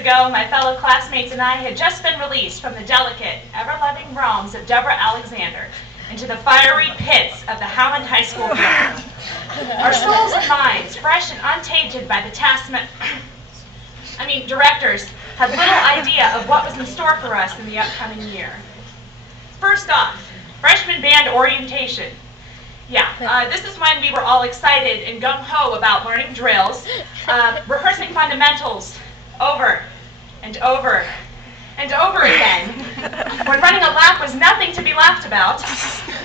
ago, my fellow classmates and I had just been released from the delicate, ever-loving realms of Deborah Alexander into the fiery pits of the Howland High School building. Our souls and minds, fresh and untainted by the directors, had little idea of what was in store for us in the upcoming year. First off, freshman band orientation. This is when we were all excited and gung-ho about learning drills, rehearsing fundamentals over and over and over again, when running a lap was nothing to be laughed about,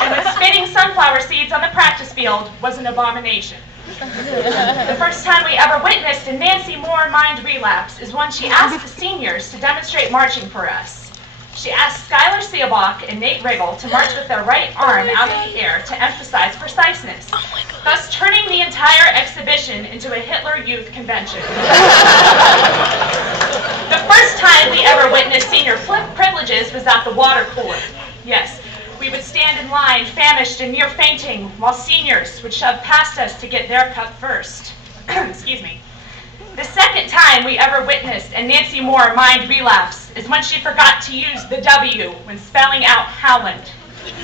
and when spitting sunflower seeds on the practice field was an abomination. The first time we ever witnessed a Nancy Moore mind relapse is when she asked the seniors to demonstrate marching for us. She asked Skylar Seelbach and Nate Riggle to march with their right arm out in the air to emphasize preciseness, thus turning the entire exhibition into a Hitler Youth convention. The first time we ever witnessed senior privileges was at the water cooler. Yes, we would stand in line, famished and near fainting, while seniors would shove past us to get their cup first. Excuse me. The second time we ever witnessed a Nancy Moore mind relapse is when she forgot to use the W when spelling out Howland.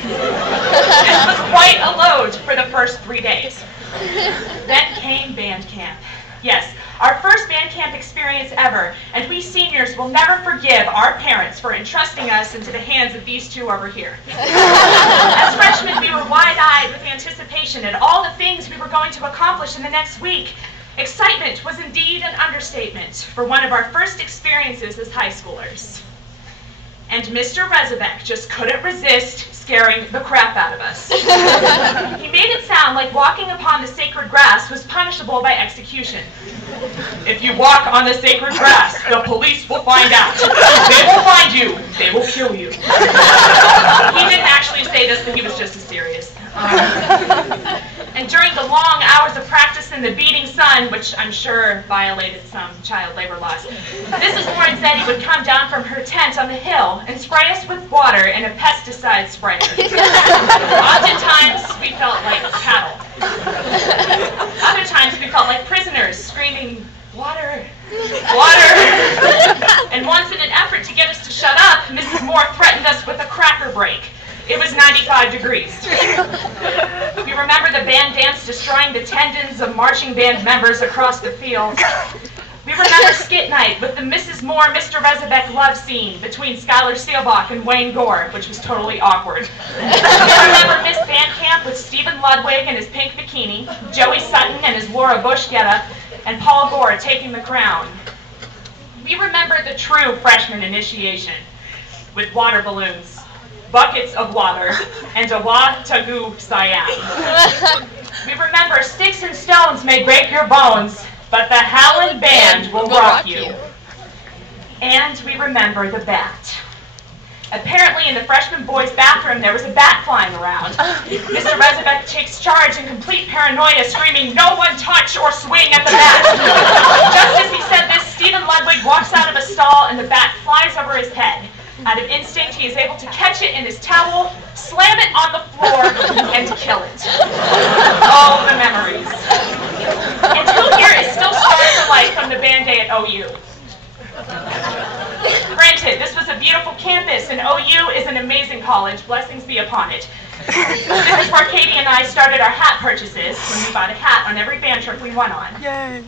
This was quite a load for the first 3 days. Then came band camp. Yes, our first band camp experience ever, and we seniors will never forgive our parents for entrusting us into the hands of these two over here. As freshmen, we were wide-eyed with anticipation at all the things we were going to accomplish in the next week. Excitement was indeed an understatement for one of our first experiences as high schoolers. And Mr. Rezebek just couldn't resist scaring the crap out of us. He made it sound like walking upon the sacred grass was punishable by execution. If you walk on the sacred grass, the police will find out. They will find you. They will kill you. He didn't actually say this, but he was just as serious. And during the long hours of practice in the beating sun, which I'm sure violated some child labor laws, Mrs. Lorenzetti would come down from her tent on the hill and spray us with water in a pesticide sprayer. Oftentimes, we felt like cattle. Other times, we felt like prisoners screaming, "Water! Water!" And once, in an effort to get us to shut up, Mrs. Moore threatened us with a cracker break. It was 95 degrees. We remember the band dance destroying the tendons of marching band members across the field. We remember skit night with the Mrs. Moore, Mr. Rezebek love scene between Skylar Seelbach and Wayne Gore, which was totally awkward. We remember Miss Band Camp with Stephen Ludwig and his pink bikini, Joey Sutton and his Laura Bush getup, and Paul Gore taking the crown. We remember the true freshman initiation with water balloons, buckets of water, and a wa-tagu siam. We remember sticks and stones may break your bones, but the Howland Band will rock you. And we remember the bat. Apparently in the freshman boys' bathroom there was a bat flying around. Mr. Rezebek takes charge in complete paranoia, screaming, "No one touch or swing at the bat." Just as he said this, Stephen Ludwig walks out of a stall and the bat flies over his head. Out of instinct, he is able to catch it in his towel, slam it on the floor, and kill it. Oh, the memories. And who here is still scarred for life from the band day at OU? Granted, this was a beautiful campus, and OU is an amazing college. Blessings be upon it. This is where Katie and I started our hat purchases, when we bought a hat on every band trip we went on. Yay.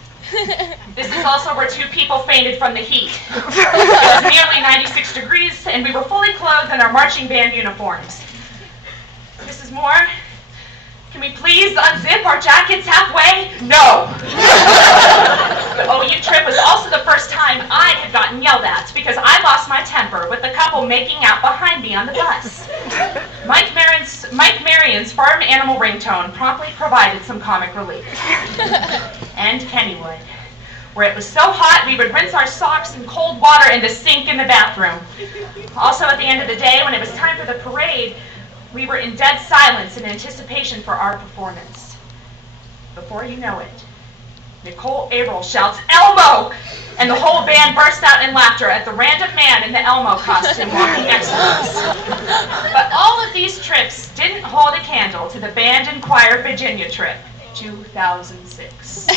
This is also where 2 people fainted from the heat. It was nearly 96 degrees, and we were fully clothed in our marching band uniforms. Mrs. Moore, can we please unzip our jackets halfway? No! The OU trip was also the first time I had gotten yelled at because I lost my temper with the couple making out behind me on the bus. Mike Marion's firm animal ringtone promptly provided some comic relief. And Kennywood, where it was so hot we would rinse our socks in cold water in the sink in the bathroom. Also, at the end of the day, when it was time for the parade, we were in dead silence in anticipation for our performance. Before you know it, Nicole Averill shouts, "Elmo!" And the whole band burst out in laughter at the random man in the Elmo costume walking next to us. But all of these trips didn't hold a candle to the Band and Choir Virginia trip, 2006.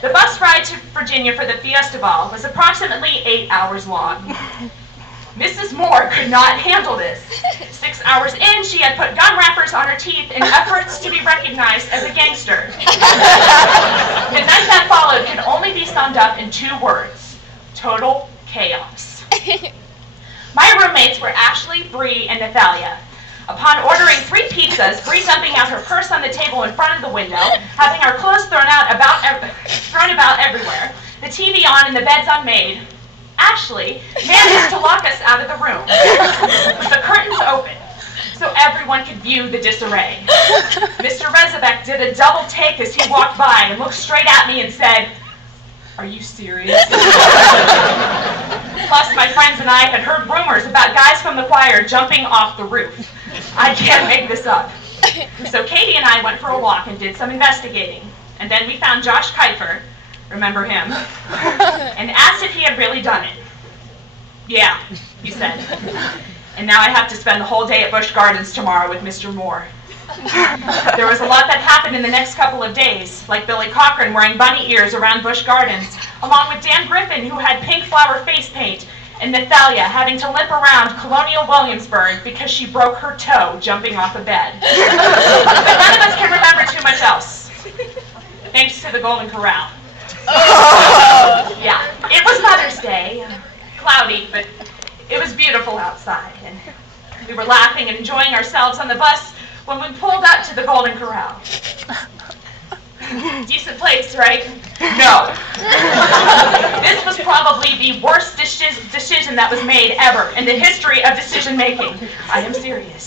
The bus ride to Virginia for the Fiesta Ball was approximately 8 hours long. Mrs. Moore could not handle this. 6 hours in, she had put gum wrappers on her teeth in efforts to be recognized as a gangster. The night that followed can only be summed up in 2 words: total chaos. My roommates were Ashley, Bree, and Nathalia. Upon ordering 3 pizzas, Bree dumping out her purse on the table in front of the window, having our clothes thrown about everywhere, the TV on and the beds unmade, Ashley managed to lock us out of the room with the curtains open so everyone could view the disarray. Mr. Rezabec did a double take as he walked by and looked straight at me and said, "Are you serious?" Plus, my friends and I had heard rumors about guys from the choir jumping off the roof. I can't make this up. So Katie and I went for a walk and did some investigating. And then we found Josh Keifer, remember him, and asked if he had really done it. "Yeah," he said. "And now I have to spend the whole day at Busch Gardens tomorrow with Mr. Moore." There was a lot that happened in the next couple of days, like Billy Cochran wearing bunny ears around Busch Gardens, along with Dan Griffin, who had pink flower face paint, and Nathalia having to limp around Colonial Williamsburg because she broke her toe jumping off a bed. But none of us can remember too much else, thanks to the Golden Corral. Yeah, it was Mother's Day, cloudy, but it was beautiful outside, and we were laughing and enjoying ourselves on the bus when we pulled up to the Golden Corral. Decent place, right? No. This was probably the worst decision that was made ever in the history of decision making. I am serious.